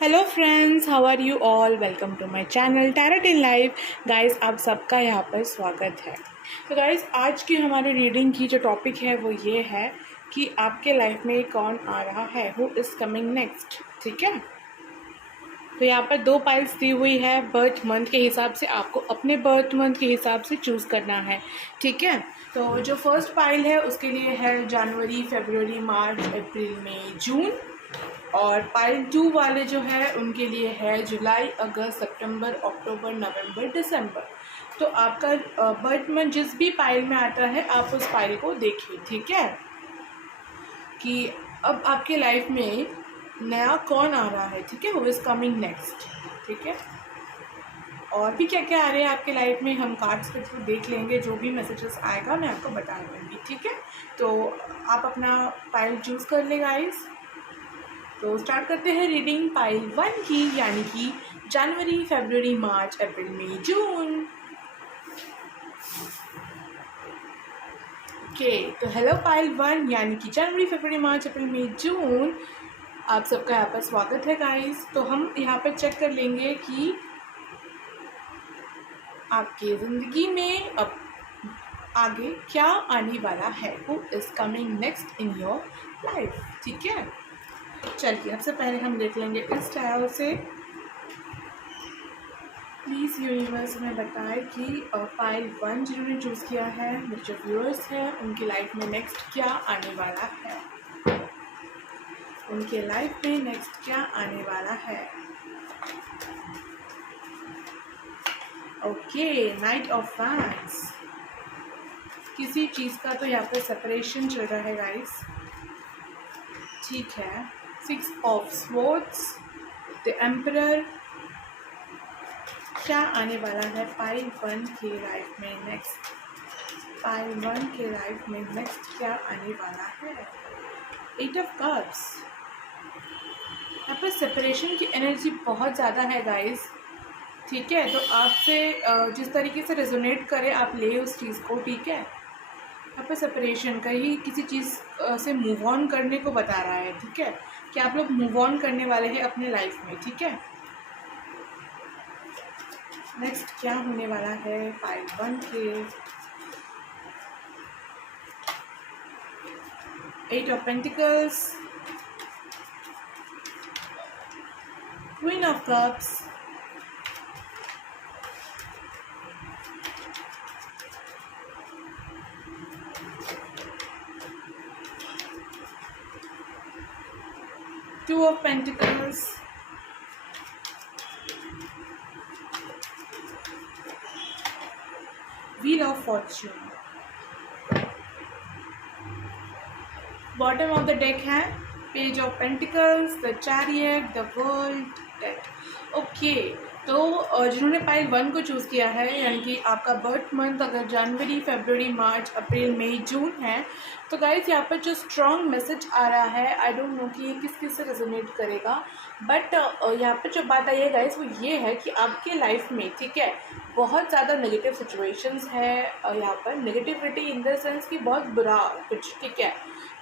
Hello friends, how are you all. Welcome to my channel tarot in life. Guys, आप सबका यहाँ पर स्वागत है। तो गाइस, आज की हमारी रीडिंग की जो टॉपिक है वो ये है कि आपके लाइफ में कौन आ रहा है, हु इज़ कमिंग नेक्स्ट। ठीक है, तो यहाँ पर दो पाइल्स दी हुई है। बर्थ मंथ के हिसाब से आपको अपने बर्थ मंथ के हिसाब से चूज़ करना है। ठीक है, तो जो फर्स्ट पाइल है उसके लिए है जनवरी, फरवरी, मार्च, अप्रैल, मई, जून। और पाइल 2 वाले जो है उनके लिए है जुलाई, अगस्त, सितंबर, अक्टूबर, नवंबर, दिसंबर। तो आपका बर्थ मंथ जिस भी पाइल में आता है आप उस पाइल को देखिए। ठीक है, कि अब आपके लाइफ में नया कौन आ रहा है। ठीक है, हु इज़ कमिंग नेक्स्ट। ठीक है, और भी क्या क्या आ रहे हैं आपके लाइफ में हम कार्ड्स के थ्रू देख लेंगे। जो भी मैसेजेस आएगा मैं आपको बता दूँगी। ठीक है, तो आप अपना पाइल चूज़ कर ले गाइस। तो स्टार्ट करते हैं रीडिंग पाइल 1 की, यानी कि जनवरी, फरवरी, मार्च, अप्रैल, मई, जून। ओके, तो हेलो पाइल 1 यानी कि जनवरी, फरवरी, मार्च, अप्रैल, मई, जून। आप सबका यहाँ पर स्वागत है गाइस। तो हम यहाँ पर चेक कर लेंगे कि आपकी ज़िंदगी में अब आगे क्या आने वाला है, who is coming next in your life. ठीक है, चलिए सबसे पहले हम देख लेंगे इस टाइल से। प्लीज़ यूनिवर्स में बताएं कि पाइल 1 जिन्होंने चूज़ किया है, मेरे जो व्यूअर्स हैं उनकी लाइफ में नेक्स्ट क्या आने वाला है। उनके लाइफ में नेक्स्ट क्या आने वाला है। Okay, night of wands. किसी चीज़ का तो यहाँ पे सेपरेशन चल रहा है गाइस। ठीक है, 6 ऑफ स्वॉर्ड्स, द एम्परर। क्या आने वाला है पाइल 1 की लाइफ में नेक्स्ट। पाइल 1 के लाइफ में नेक्स्ट क्या आने वाला है। 8 ऑफ कप्स। यहाँ पर सेपरेशन की एनर्जी बहुत ज़्यादा है गाइस। ठीक है, तो आपसे जिस तरीके से रेजोनेट करे आप ले उस चीज़ को। ठीक है, यहाँ पर सेपरेशन का ही किसी चीज़ से मूव ऑन करने को बता रहा है। ठीक है, कि आप लोग मूव ऑन करने वाले हैं अपने लाइफ में। ठीक है, नेक्स्ट क्या होने वाला है पाइल 1 के। 8 of Pentacles, Queen of Cups, Two of Pentacles, Wheel of Fortune। Bottom of the deck है page of pentacles, the chariot, the world, death. Okay, तो जिन्होंने पाइल 1 को चूज़ किया है, यानी कि आपका बर्थ मंथ अगर जनवरी, फरवरी, मार्च, अप्रैल, मई, जून है, तो गाइस यहाँ पर जो स्ट्रॉन्ग मैसेज आ रहा है, आई डोंट नो कि ये किस किस से रेजोनेट करेगा, बट यहाँ पर जो बात आई है गाइस वो ये है कि आपके लाइफ में, ठीक है, बहुत ज़्यादा नेगेटिव सिचुएशंस है। यहाँ पर नेगेटिविटी इन द सेंस कि बहुत बुरा कुछ। ठीक है,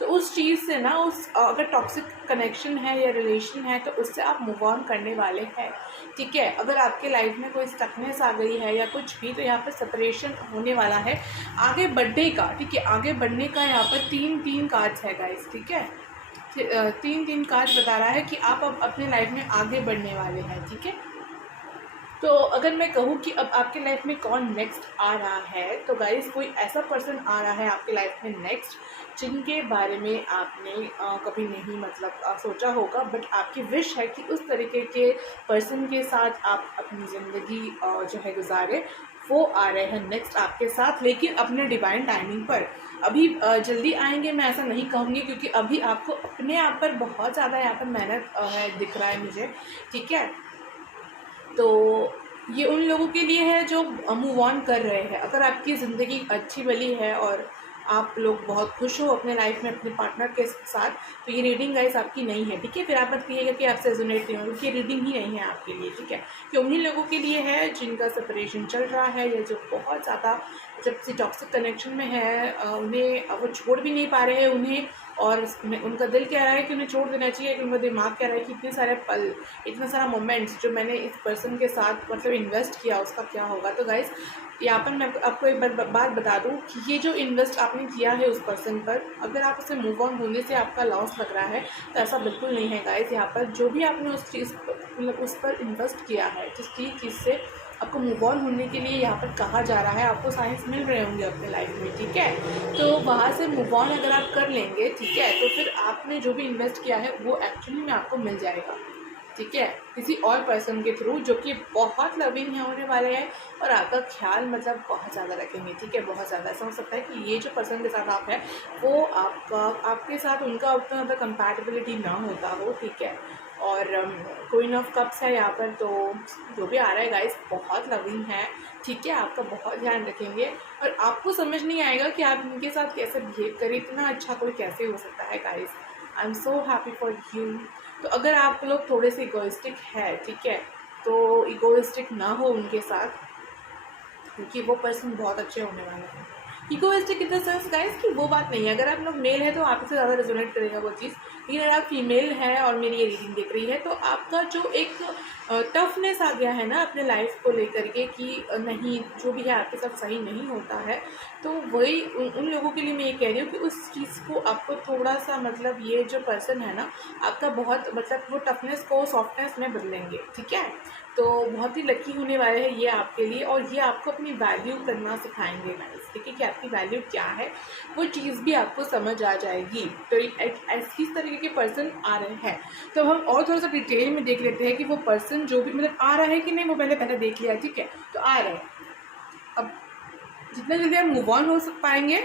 तो उस चीज़ से ना, उस अगर टॉक्सिक कनेक्शन है या रिलेशन है तो उससे आप मूव ऑन करने वाले हैं। ठीक है, अगर आपके लाइफ में कोई स्टकनेस आ गई है या कुछ भी, तो यहाँ पर सेपरेशन होने वाला है आगे बढ़ने का। ठीक है, आगे बढ़ने का यहाँ पर 3 कार्ड्स है गाइस। ठीक है, 3 कार्ड बता रहा है कि आप अब अपने लाइफ में आगे बढ़ने वाले हैं। ठीक है, तो अगर मैं कहूँ कि अब आपके लाइफ में कौन नेक्स्ट आ रहा है, तो गाइस कोई ऐसा पर्सन आ रहा है आपके लाइफ में नेक्स्ट जिनके बारे में आपने कभी नहीं सोचा होगा, बट आपकी विश है कि उस तरीके के पर्सन के साथ आप अपनी ज़िंदगी जो है गुजारे। वो आ रहे हैं नेक्स्ट आपके साथ, लेकिन अपने डिवाइन टाइमिंग पर। अभी जल्दी आएंगे मैं ऐसा नहीं कहूँगी, क्योंकि अभी आपको अपने आप पर बहुत ज़्यादा यहाँ पर मेहनत है दिख रहा है मुझे। ठीक है, तो ये उन लोगों के लिए है जो मूव ऑन कर रहे हैं। अगर आपकी ज़िंदगी अच्छी भली है और आप लोग बहुत खुश हो अपने लाइफ में अपने पार्टनर के साथ, तो ये रीडिंग गाइस आपकी नहीं है। ठीक है, फिर आप मत कहिएगा कि आपसे रेजोनेट नहीं हो, क्योंकि ये रीडिंग ही नहीं है आपके लिए। ठीक है, कि उन्हीं लोगों के लिए है जिनका सेपरेशन चल रहा है या जो बहुत ज़्यादा जब से टॉक्सिक कनेक्शन में है, उन्हें वो छोड़ भी नहीं पा रहे हैं उन्हें, और उनका दिल कह रहा है कि उन्हें छोड़ देना चाहिए, कि उनका दिमाग कह रहा है कि इतने सारे पल, इतना सारा मोमेंट्स जो मैंने इस पर्सन के साथ मतलब इन्वेस्ट किया उसका क्या होगा। तो गाइस यहाँ पर मैं आपको एक बात बता दूँ कि ये जो इन्वेस्ट आपने किया है उस पर्सन पर, अगर आप उसे मूव ऑन होने से आपका लॉस लग रहा है तो ऐसा बिल्कुल नहीं है गाइस। यहाँ पर जो भी आपने उस चीज़ मतलब उस पर इन्वेस्ट किया है, जिस चीज़ से आपको मूव ऑन होने के लिए यहाँ पर कहा जा रहा है, आपको साइंस मिल रहे होंगे अपने लाइफ में, ठीक है। तो वहाँ से मूव ऑन अगर आप कर लेंगे, ठीक है, तो फिर आपने जो भी इन्वेस्ट किया है वो एक्चुअली में आपको मिल जाएगा, ठीक है, किसी और पर्सन के थ्रू, जो कि बहुत लविंग है होने वाले हैं और आपका ख्याल मतलब बहुत ज़्यादा रखेंगे, ठीक है, बहुत ज़्यादा। ऐसा हो सकता है कि ये जो पर्सन के साथ आप हैं वो आपके साथ उनका उतना ज़्यादा कंपैटिबिलिटी ना होता हो, ठीक है। और क्वीन ऑफ कप्स है यहाँ पर, तो जो भी आ रहा है गाइस बहुत लविंग है, ठीक है, आपका बहुत ध्यान रखेंगे और आपको समझ नहीं आएगा कि आप उनके साथ कैसे बिहेव करें। इतना अच्छा कोई कैसे हो सकता है guys. I am so happy for you. तो अगर आप लोग थोड़े से इगोइस्टिक है, ठीक है, तो इगोइस्टिक ना हो उनके साथ, क्योंकि वो पर्सन बहुत अच्छे होने वाले हैं। Egoistic in the sense guys कि वो बात नहीं है, अगर आप लोग मेल है तो आपसे ज़्यादा रेजोनेट करेगा वो चीज़, लेकिन अगर आप फीमेल है और मेरी ये रीडिंग देख रही है तो आपका जो एक टफनेस आ गया है ना अपने लाइफ को लेकर के कि नहीं, जो भी है आपके साथ सही नहीं होता है, तो वही उन लोगों के लिए मैं ये कह रही हूँ कि उस चीज़ को आपको थोड़ा सा मतलब ये जो पर्सन है ना आपका बहुत मतलब वो टफनेस को सॉफ्टनेस में बदलेंगे, ठीक है। तो बहुत ही लकी होने वाले हैं ये आपके लिए, और ये आपको अपनी वैल्यू करना सिखाएंगे गाइस, ठीक है, कि आपकी वैल्यू क्या है वो चीज़ भी आपको समझ आ जाएगी। तो इस तरीके के पर्सन आ रहे हैं। तो हम और थोड़ा सा डिटेल में देख लेते हैं कि वो पर्सन जो भी मतलब आ रहा है कि नहीं, वो पहले देख लिया, ठीक है। तो आ रहे हैं, अब जितना जल्दी आप मूव ऑन हो पाएंगे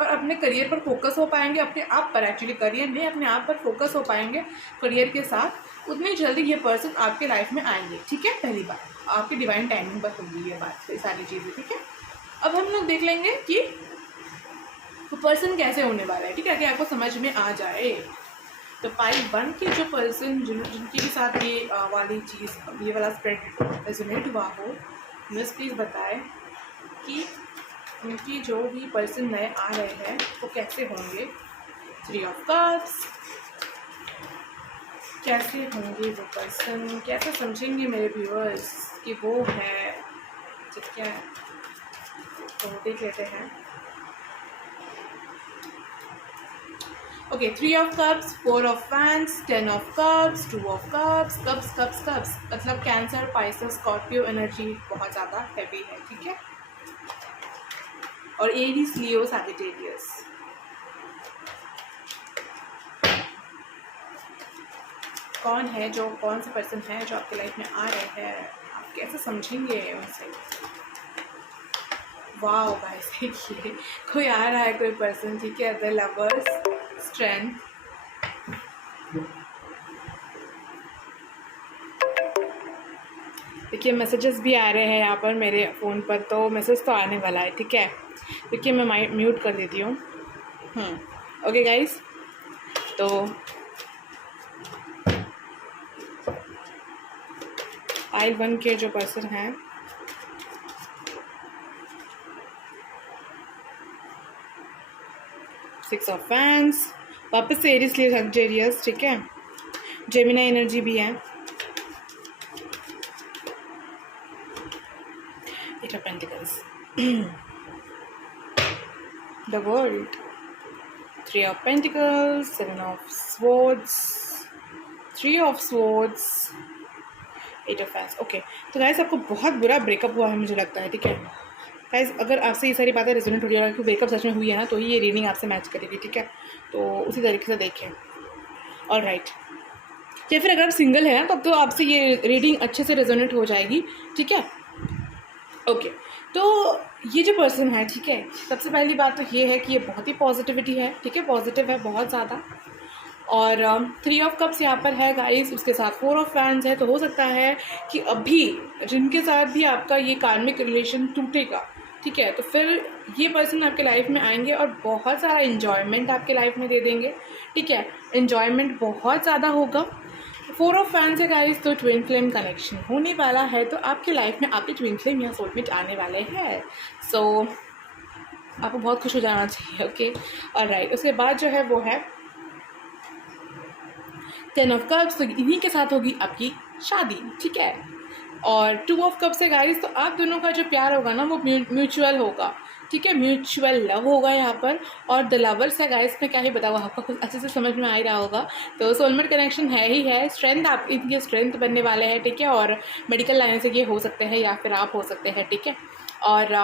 और अपने करियर पर फोकस हो पाएंगे, अपने आप पर, एक्चुअली करियर नहीं, अपने आप पर फोकस हो पाएंगे करियर के साथ, उतनी जल्दी ये पर्सन आपके लाइफ में आएंगे, ठीक है। पहली बात आपकी डिवाइन टाइमिंग पर होगी ये बात, ये सारी चीज़ें, ठीक है। अब हम लोग देख लेंगे कि वो पर्सन कैसे होने वाला है, ठीक है, कि आपको समझ में आ जाए। तो पाइल 1 के जो पर्सन जिनके भी साथ ये वाली चीज़, ये वाला स्प्रेड रेजोनेट हुआ हो, मिस प्लीज़ बताएं कि उनकी जो भी पर्सन नए आ रहे हैं वो कैसे होंगे। 3 ऑफ कप्स, कैसे होंगे वो पर्सन, कैसे समझेंगे मेरे व्यूअर्स कि वो है, ठीक है। तो देख लेते हैं। Okay, 3 of cups, 4 of fans, 10 of cups, 2 of cups, cups cups cups, मतलब कैंसर, पाइसेस, स्कॉर्पियो एनर्जी बहुत ज़्यादा हैवी है, ठीक है। और एरीज, लियो, सैजिटेरियस। कौन है जो, कौन से पर्सन है जो आपके लाइफ में आ रहे हैं, आप कैसे समझेंगे उनसे। वाओ गाइस, देखिए कोई आ रहा है, कोई पर्सन, ठीक है। द लवर्स, स्ट्रेंथ, देखिए मैसेजेस भी आ रहे हैं यहाँ पर मेरे फ़ोन पर, तो मैसेज तो आने वाला है, ठीक है। देखिए मैं म्यूट कर देती हूँ। ओके गाइस, तो पाइल 1 के जो पर्सन हैं, सिक्स ऑफ फैंस, वापस से एरिस, लियो, सैजिटेरियस, ठीक है। जेमिनी एनर्जी भी है। 8 of pentacles, the world, 3 of pentacles, 7 of swords, 3 of swords, 8 of fans. Okay, तो गाइस आपको बहुत बुरा ब्रेकअप हुआ है मुझे लगता है, ठीक है। गाइस अगर आपसे ये सारी बातें रेजोनेट हो रही है कि ब्रेकअप सच में हुई है ना, तो ही ये रीडिंग आपसे मैच करेगी, ठीक है। तो उसी तरीके से देखें, ऑल राइट। या फिर अगर आप सिंगल है ना तब तो आपसे ये रीडिंग अच्छे से रेजोनेट हो जाएगी, ठीक है। ओके, तो ये जो पर्सन है, ठीक है, सबसे पहली बात तो ये है कि ये बहुत ही पॉजिटिविटी है, ठीक है, पॉजिटिव है बहुत ज़्यादा। और 3 ऑफ कप्स यहाँ पर है गाइस, उसके साथ 4 ऑफ फैंस है। तो हो सकता है कि अभी जिनके साथ भी आपका ये कार्मिक रिलेशन टूटेगा, ठीक है, तो फिर ये पर्सन आपके लाइफ में आएंगे और बहुत सारा इन्जॉयमेंट आपके लाइफ में दे देंगे, ठीक है। इन्जॉयमेंट बहुत ज़्यादा होगा, फोर ऑफ फैंस है गाइस, तो ट्विन फ्लेम कनेक्शन होने वाला है। तो आपकी लाइफ में आपके ट्विन फ्लेम या सोलमेट आने वाले हैं। सो आपको बहुत खुश हो जाना चाहिए। ओके, और राइट, उसके बाद जो है वो है 10 ऑफ कप्स। तो इन्हीं के साथ होगी आपकी शादी, ठीक है। और 2 ऑफ कप्स है गाइस, तो आप दोनों का जो प्यार होगा ना वो म्यूचुअल होगा, ठीक है, म्यूचुअल लव होगा यहाँ पर। और द लवर्स है गाइस, में क्या ही बताऊँ, आपको कुछ अच्छे से समझ में आ ही रहा होगा। तो सोलमेट कनेक्शन है ही है। स्ट्रेंथ, आप इनके स्ट्रेंथ बनने वाले हैं, ठीक है। और मेडिकल लाइन से ये हो सकते हैं या फिर आप हो सकते हैं, ठीक है। और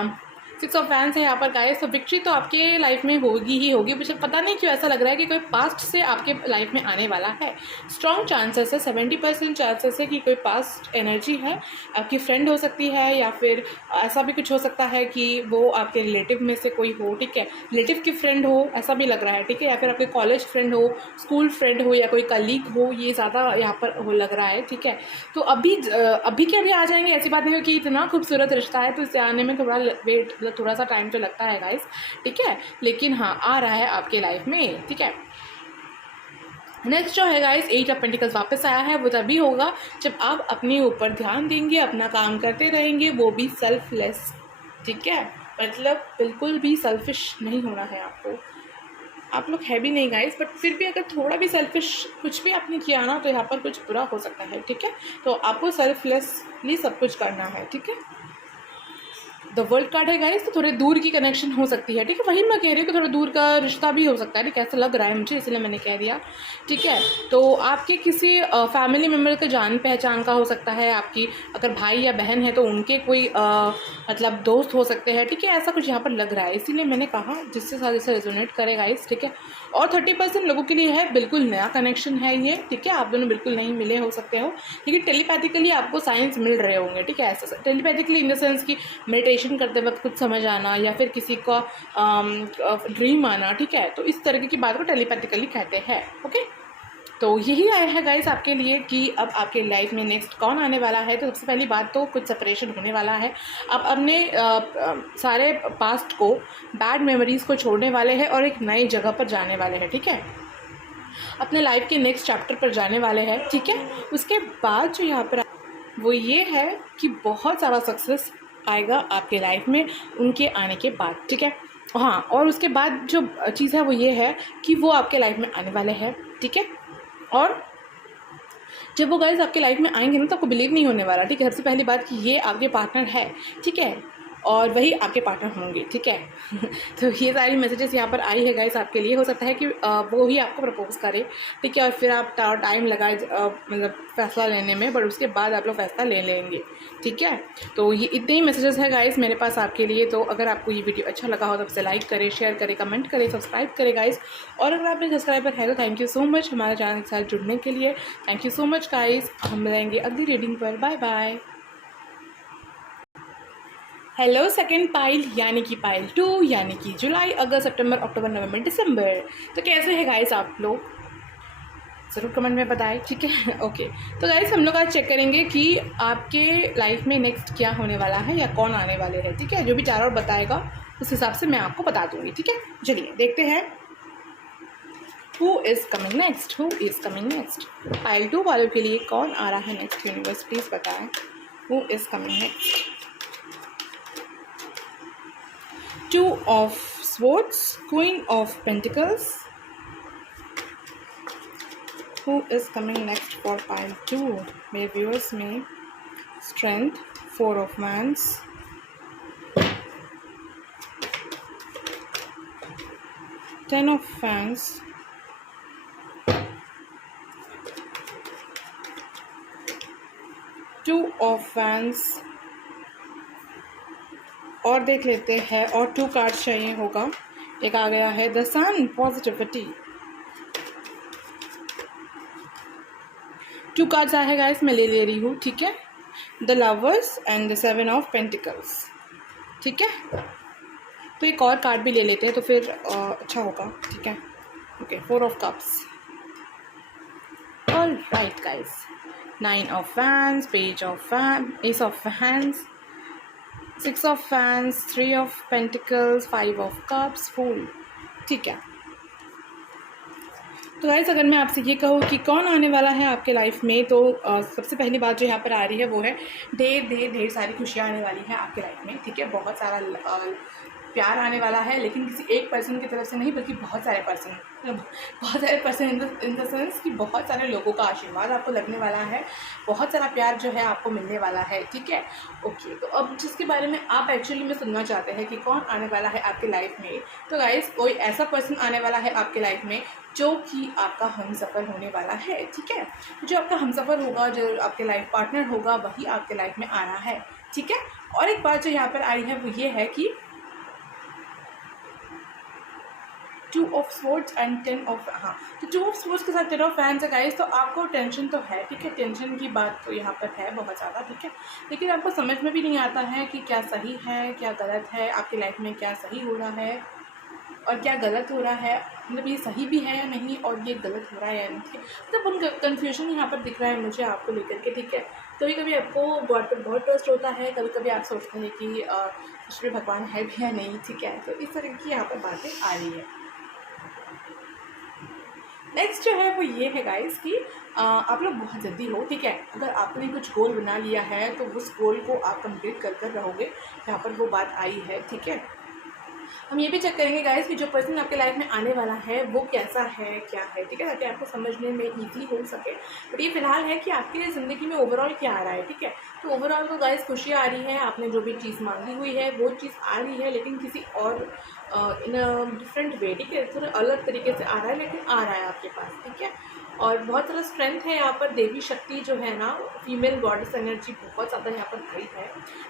6 ऑफ फैंस है यहाँ पर गाइस, तो विक्ट्री तो आपके लाइफ में होगी ही होगी। मुझे पता नहीं क्यों ऐसा लग रहा है कि कोई पास्ट से आपके लाइफ में आने वाला है। स्ट्रॉन्ग चांसेस है, 70% चांसेस है कि कोई पास्ट एनर्जी है, आपकी फ्रेंड हो सकती है, या फिर ऐसा भी कुछ हो सकता है कि वो आपके रिलेटिव में से कोई हो, ठीक है। रिलेटिव की फ्रेंड हो, ऐसा भी लग रहा है, ठीक है। या फिर आपके कॉलेज फ्रेंड हो, स्कूल फ्रेंड हो, या कोई कलीग हो, ये ज़्यादा यहाँ पर हो लग रहा है, ठीक है। तो अभी के अभी आ जाएंगे, ऐसी बात नहीं है कि इतना खूबसूरत रिश्ता है तो इसे आने में थोड़ा वेट, मतलब थोड़ा सा टाइम तो लगता है गाइस, ठीक है। लेकिन हाँ, आ रहा है आपके लाइफ में, ठीक है। नेक्स्ट जो है गाइस 8 ऑफ पेंटिकल्स वापस आया है। वो तभी होगा जब आप अपने ऊपर ध्यान देंगे, अपना काम करते रहेंगे, वो भी सेल्फलेस, ठीक है। मतलब बिल्कुल भी सेल्फिश नहीं होना है आपको। आप लोग है भी नहीं गाइस, बट फिर भी अगर थोड़ा भी सेल्फिश कुछ भी आपने किया ना तो यहाँ पर कुछ बुरा हो सकता है, ठीक है। तो आपको सेल्फलेसली सब कुछ करना है, ठीक है। द वर्ल्ड कार्ड है गाइस, तो थोड़े दूर की कनेक्शन हो सकती है, ठीक है। वही मैं कह रही हूँ कि थोड़ा दूर का रिश्ता भी हो सकता है, ठीक है, ऐसा लग रहा है मुझे, इसलिए मैंने कह दिया, ठीक है। तो आपके किसी फैमिली मेम्बर का जान पहचान का हो सकता है, आपकी अगर भाई या बहन है तो उनके कोई मतलब दोस्त हो सकते हैं, ठीक है। ऐसा कुछ यहाँ पर लग रहा है, इसीलिए मैंने कहा जिससे साथ जैसे रेजोनेट करे गाइस, ठीक है। और 30% लोगों के लिए है बिल्कुल नया कनेक्शन है ये, ठीक है। आप दोनों बिल्कुल नहीं मिले हो सकते हो, लेकिन टेलीपैथिकली आपको साइंस मिल रहे होंगे, ठीक है। ऐसा टेलीपैथिकली इन द सेंस की मेडिटेशन करते वक्त कुछ समझ आना, या फिर किसी का ड्रीम आना, ठीक है। तो इस तरीके की बात को टेलीपैथिकली कहते हैं, ओके। तो यही आया है गाइस आपके लिए कि अब आपके लाइफ में नेक्स्ट कौन आने वाला है। तो सबसे पहली बात तो कुछ सेपरेशन होने वाला है। आप अपने सारे पास्ट को, बैड मेमोरीज़ को छोड़ने वाले हैं और एक नई जगह पर जाने वाले हैं, ठीक है। अपने लाइफ के नेक्स्ट चैप्टर पर जाने वाले हैं, ठीक है। उसके बाद जो यहाँ पर वो ये है कि बहुत सारा सक्सेस आएगा आपके लाइफ में उनके आने के बाद, ठीक है। हाँ, और उसके बाद जो चीज़ है वो ये है कि वो आपके लाइफ में आने वाले हैं, ठीक है। और जब वो गाइस आपके लाइफ में आएंगे ना तो आपको बिलीव नहीं होने वाला, ठीक है। सबसे पहली बात कि ये आपके पार्टनर है, ठीक है, और वही आपके पार्टनर होंगे, ठीक है। तो ये सारी मैसेजेस यहाँ पर आई है गाइस आपके लिए। हो सकता है कि वो ही आपको प्रपोज करे, ठीक है, और फिर आप टाइम लगाए मतलब फैसला लेने में, बट उसके बाद आप लोग फैसला ले लेंगे, ठीक है। तो ये इतने ही मैसेजेस है गाइस मेरे पास आपके लिए। तो अगर आपको ये वीडियो अच्छा लगा हो तो उसे लाइक करें, शेयर करें, कमेंट करें, सब्सक्राइब करें गाइस। और अगर आपने सब्सक्राइबर है तो थैंक यू सो मच हमारे चैनल के साथ जुड़ने के लिए। Thank you so much guys. हम मिलेंगे अगली रीडिंग पर। Bye bye. Hello second pile, यानी कि पाइल 2, यानी कि जुलाई, अगस्त, सितंबर, अक्टूबर, नवंबर, दिसंबर। तो कैसे हैं गाइस आप लोग, ज़रूर कमेंट में बताएं, ठीक है। ओके, तो गाइस हम लोग आज चेक करेंगे कि आपके लाइफ में नेक्स्ट क्या होने वाला है या कौन आने वाले हैं, ठीक है। जो भी चारों बताएगा उस हिसाब से मैं आपको बता दूंगी, ठीक है। चलिए देखते हैं who is coming next, who is coming next. Pile 2 वालों के लिए कौन आ रहा है नेक्स्ट, यूनिवर्स प्लीज़ बताएं who is coming next. 2 of Swords, Queen of Pentacles. Who is coming next for pile 2? मेरे viewers में Strength, 4 of Wands, 10 of Wands, Two of Wands, और देख लेते हैं, और 2 कार्ड्स चाहिए होगा। एक आ गया है द सन, पॉजिटिविटी। 2 कार्ड्स आए हैं गाइस, मैं ले रही हूँ, ठीक है। The lovers and the 7 of pentacles, ठीक है। तो एक और कार्ड भी ले लेते हैं तो फिर अच्छा होगा, ठीक है। Okay, 4 of cups. All right guys, 9 of wands, page of wand, ace of hands, 6 of fans, 3 of pentacles, 5 of cups, fool, ठीक है। तो गाइस अगर मैं आपसे ये कहूँ कि कौन आने वाला है आपके लाइफ में, तो सबसे पहली बात जो यहाँ पर आ रही है वो है ढेर सारी खुशियाँ आने वाली हैं आपके लाइफ में, ठीक है। बहुत सारा प्यार आने वाला है, लेकिन किसी एक पर्सन की तरफ से नहीं, बल्कि बहुत सारे पर्सन इन द सेंस कि बहुत सारे लोगों का आशीर्वाद आपको लगने वाला है, बहुत सारा प्यार जो है आपको मिलने वाला है, ठीक है। ओके, तो अब जिसके बारे में आप एक्चुअली में सुनना चाहते हैं कि कौन आने वाला है आपके लाइफ में, तो गाइस कोई ऐसा पर्सन आने वाला है आपके लाइफ में जो कि आपका हमसफ़र होने वाला है, ठीक है। जो आपका हमसफ़र होगा, जो आपके लाइफ पार्टनर होगा, वही आपके लाइफ में आना है, ठीक है। और एक बात जो यहाँ पर आई है वो ये है कि 2 ऑफ स्वॉर्ड्स एंड 10 ऑफ, हाँ, तो 2 ऑफ स्वॉर्ड्स के साथ 10 ऑफ फैंस है गाइस, तो आपको टेंशन तो है, ठीक है। टेंशन की बात तो यहाँ पर है बहुत ज़्यादा, ठीक है। लेकिन आपको समझ में भी नहीं आता है कि क्या सही है क्या गलत है, आपकी लाइफ में क्या सही हो रहा है और क्या गलत हो रहा है, मतलब ये सही भी है या नहीं और ये गलत हो रहा है या नहीं, मतलब कन्फ्यूजन यहाँ पर दिख रहा है मुझे आपको लेकर के, ठीक है। कभी कभी आपको गॉड पर बहुत ट्रस्ट होता है, कभी कभी आप सोचते हैं कि कुछ भी भगवान है भी या नहीं, ठीक है। तो इस तरह की यहाँ पर बातें आ रही है। नेक्स्ट जो है वो ये है गाइस कि आप लोग बहुत जल्दी हो, ठीक है। अगर आपने कुछ गोल बना लिया है तो उस गोल को आप कंप्लीट कर रहोगे, यहाँ पर वो बात आई है, ठीक है। हम ये भी चेक करेंगे गाइस कि जो पर्सन आपके लाइफ में आने वाला है वो कैसा है क्या है, ठीक है, ताकि आपको समझने में ईजी हो सके। बट ये फिलहाल है कि आपकी ज़िंदगी में ओवरऑल क्या आ रहा है, ठीक है। तो ओवरऑल तो गाइस खुशी आ रही है, आपने जो भी चीज़ मांगी हुई है वो चीज़ आ रही है, लेकिन किसी और इन अ डिफरेंट वे, ठीक है, थोड़ा अलग तरीके से आ रहा है, लेकिन आ रहा है आपके पास, ठीक है। और बहुत सारा स्ट्रेंथ है यहाँ पर, देवी शक्ति जो है ना, फीमेल गॉडेस एनर्जी बहुत ज़्यादा यहाँ पर हाई है,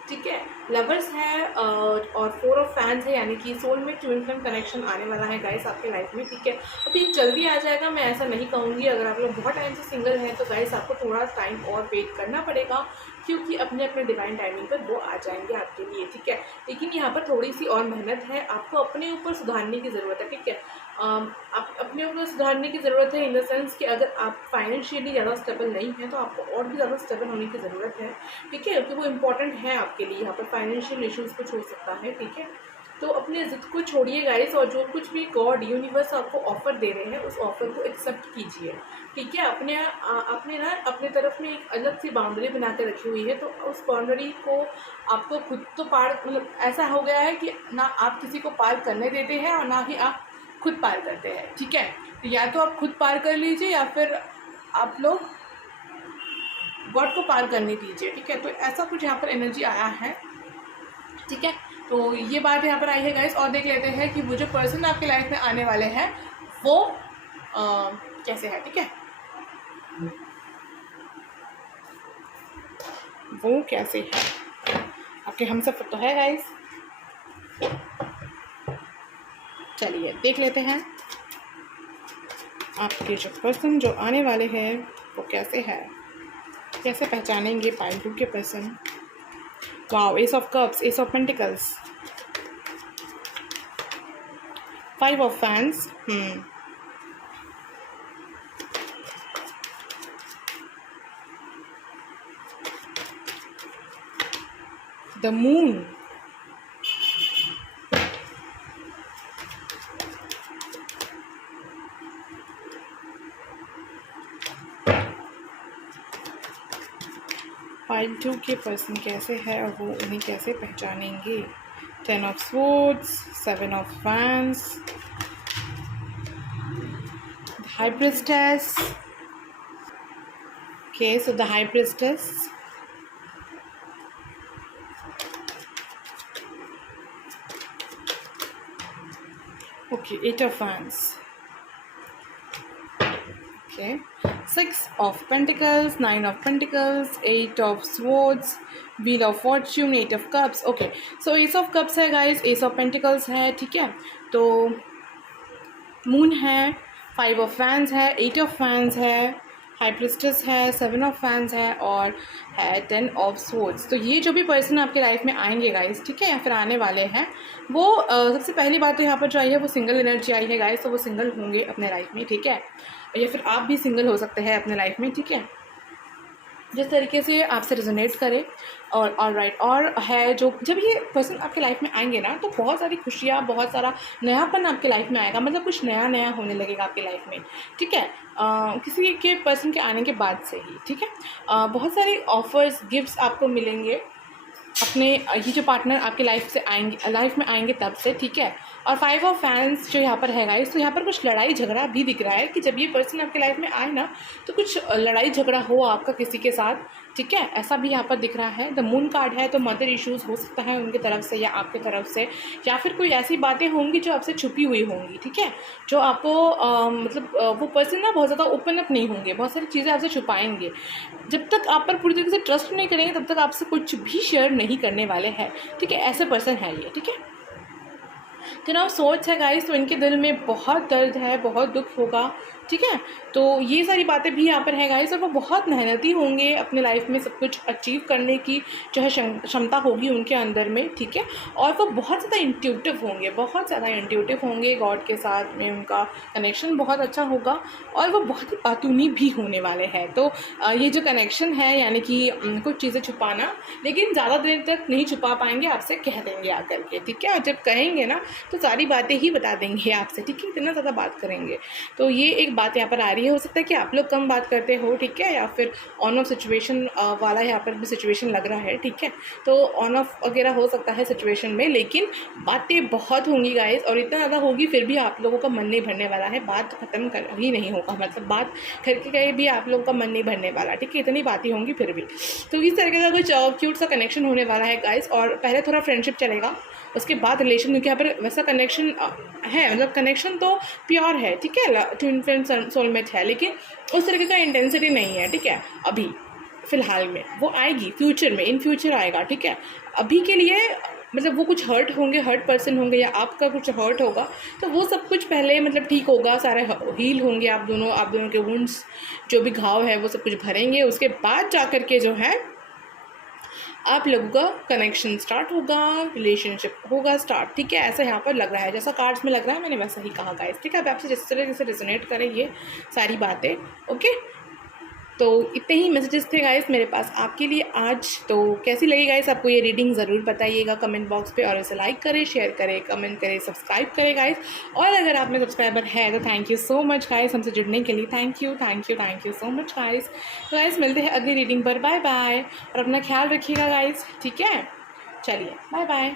ठीक है। लवर्स है और 4 ऑफ फैंस है, यानी कि सोलमेट ट्विन फ्लेम कनेक्शन आने वाला है गाइस आपके लाइफ में, ठीक है। अभी जल्दी आ जाएगा मैं ऐसा नहीं कहूँगी, अगर आप लोग बहुत टाइम से सिंगल हैं तो गाइस आपको थोड़ा टाइम और वेट करना पड़ेगा, क्योंकि अपने अपने डिवाइन टाइमिंग पर वो आ जाएंगे आपके लिए, ठीक है। लेकिन यहाँ पर थोड़ी सी और मेहनत है, आपको अपने ऊपर सुधारने की ज़रूरत है, ठीक है। आप अपने ऊपर सुधारने की ज़रूरत है इन द सेंस कि अगर आप फाइनेंशियली ज़्यादा स्टेबल नहीं है तो आपको और भी ज़्यादा स्टेबल होने की ज़रूरत है, ठीक है, क्योंकि वो इम्पॉर्टेंट है आपके लिए। यहाँ पर फाइनेंशियल इश्यूज़ कुछ हो सकता है, ठीक है। तो अपने ज़िद को छोड़िए गाइस, और जो कुछ भी गॉड यूनिवर्स आपको ऑफ़र दे रहे हैं उस ऑफ़र को एक्सेप्ट कीजिए, ठीक है। अपने तरफ में एक अलग सी बाउंड्री बना के रखी हुई है, तो उस बाउंड्री को आपको खुद तो पार, मतलब ऐसा हो गया है कि ना आप किसी को पार करने देते हैं और ना ही आप खुद पार करते हैं, ठीक है। तो या तो आप खुद पार कर लीजिए या फिर आप लोग गॉड को पार करने दीजिए, ठीक है। तो ऐसा कुछ यहाँ पर एनर्जी आया है, ठीक है। तो ये बात यहाँ पर आई है गाइस, और देख लेते हैं कि वो जो पर्सन आपके लाइफ में आने वाले हैं वो कैसे है, ठीक है, वो कैसे है आपके हमसफ़र तो है गाइस। चलिए देख लेते हैं आपके जो पर्सन जो आने वाले हैं वो कैसे है, कैसे पहचानेंगे पाइल 2 के person. Wow, S of cups, S of pentacles, 5 of fans, the moon, pile 2 के पर्सन कैसे है और वो उन्हें कैसे पहचानेंगे। 10 of swords, 7 of fans, high priestess, okay, so the high priestess, okay, 8 of wands, okay, 6 of pentacles, 9 of pentacles, 8 of swords, wheel of fortune, 8 of cups, okay, so ace of cups है guys, ace of pentacles है, ठीक है। तो moon है, 5 of fans है, 8 of fans है, high priestess है, 7 of fans है और है 10 ऑफ स्वॉर्ड्स। तो ये जो भी पर्सन आपके लाइफ में आएंगे गाइस, ठीक है, या फिर आने वाले हैं, वो सबसे पहली बात तो यहाँ पर जो आई है वो सिंगल एनर्जी आई है गाइस, तो वो सिंगल होंगे अपने लाइफ में, ठीक है, या फिर आप भी सिंगल हो सकते हैं अपने लाइफ में, ठीक है। जिस तरीके से आपसे रेजोनेट करे। और ऑलराइट, और है जो जब ये पर्सन आपके लाइफ में आएंगे ना, तो बहुत सारी खुशियाँ, बहुत सारा नयापन आपके लाइफ में आएगा, मतलब कुछ नया नया होने लगेगा आपकी लाइफ में, ठीक है। किसी के पर्सन के आने के बाद से ही, ठीक है। बहुत सारी ऑफर्स, गिफ्ट्स आपको मिलेंगे अपने ये जो पार्टनर आपके लाइफ में आएंगे तब से, ठीक है। और 5 ऑफ फैंस जो यहाँ पर है गाइस, तो यहाँ पर कुछ लड़ाई झगड़ा भी दिख रहा है कि जब ये पर्सन आपके लाइफ में आए ना, तो कुछ लड़ाई झगड़ा हो आपका किसी के साथ, ठीक है, ऐसा भी यहाँ पर दिख रहा है। द मून कार्ड है, तो मदर इश्यूज़ हो सकता है उनकी तरफ से या आपकी तरफ से, या फिर कोई ऐसी बातें होंगी जो आपसे छुपी हुई होंगी, ठीक है, जो आपको वो पर्सन ना बहुत ज़्यादा ओपन अप नहीं होंगे, बहुत सारी चीज़ें आपसे छुपाएंगे। जब तक आप पर पूरी तरीके से ट्रस्ट नहीं करेंगे तब तक आपसे कुछ भी शेयर नहीं करने वाले हैं, ठीक है। ऐसे पर्सन है ये, ठीक है। तो ना सोच है गाइस, तो इनके दिल में बहुत दर्द है, बहुत दुख होगा, ठीक है। तो ये सारी बातें भी यहाँ पर है गाइस, और वो बहुत मेहनती होंगे अपने लाइफ में सब कुछ अचीव करने की जो है क्षमता होगी उनके अंदर में, ठीक है। और वो बहुत ज़्यादा इंट्यूटिव होंगे, बहुत ज़्यादा इंट्यूटिव होंगे, गॉड के साथ में उनका कनेक्शन बहुत अच्छा होगा, और वो बहुत ही बातूनी भी होने वाले हैं। तो ये जो कनेक्शन है, यानी कि कुछ चीज़ें छुपाना, लेकिन ज़्यादा देर तक नहीं छुपा पाएंगे, आपसे कह देंगे आकर के, ठीक है। और जब कहेंगे ना तो सारी बातें ही बता देंगे आपसे, ठीक है, इतना ज़्यादा बात करेंगे। तो ये एक बात यहाँ पर आ रही है। हो सकता है कि आप लोग कम बात करते हो, ठीक है, या फिर ऑन ऑफ सिचुएशन वाला यहाँ पर भी सिचुएशन लग रहा है, ठीक है। तो ऑन ऑफ वगैरह हो सकता है सिचुएशन में, लेकिन बातें बहुत होंगी गाइस, और इतना ज़्यादा होगी फिर भी आप लोगों का मन नहीं भरने वाला है, बात ख़त्म कर ही नहीं होगा, मतलब बात करके गए भी आप लोगों का मन नहीं भरने वाला, ठीक है, इतनी बातें होंगी फिर भी। तो इस तरीके का कुछ क्यूट सा कनेक्शन होने वाला है गाइस, और पहले थोड़ा फ्रेंडशिप चलेगा, उसके बाद रिलेशन, क्योंकि यहाँ पर वैसा कनेक्शन है, मतलब कनेक्शन तो प्योर है, ठीक है, ट्विन फ्लेम सोलमेट है, लेकिन उस तरीके का इंटेंसिटी नहीं है, ठीक है, अभी फ़िलहाल में। वो आएगी फ्यूचर में, इन फ्यूचर आएगा, ठीक है। अभी के लिए मतलब वो कुछ हर्ट होंगे, हर्ट पर्सन होंगे, या आपका कुछ हर्ट होगा, तो वो सब कुछ पहले मतलब ठीक होगा, सारे हील होंगे, आप दोनों के वुंड्स जो भी घाव है वो सब कुछ भरेंगे, उसके बाद जा कर के जो है आप लोगों का कनेक्शन स्टार्ट होगा, रिलेशनशिप होगा स्टार्ट, ठीक है। ऐसा यहाँ पर लग रहा है, जैसा कार्ड्स में लग रहा है, मैंने वैसा ही कहा गाइस, ठीक है। अब आपसे जिस तरह से रेजोनेट करें ये सारी बातें, ओके। तो इतने ही मैसेजेस थे गाइस मेरे पास आपके लिए आज। तो कैसी लगी गाइस आपको ये रीडिंग, ज़रूर बताइएगा कमेंट बॉक्स पे, और इसे लाइक करें, शेयर करें, कमेंट करें, सब्सक्राइब करें गाइस। और अगर आप में सब्सक्राइबर है तो thank you so much guys हमसे जुड़ने के लिए, thank you so much guys. तो गाइस मिलते हैं अगली रीडिंग पर, बाय बाय, और अपना ख्याल रखिएगा गाइस, ठीक है। चलिए बाय बाय।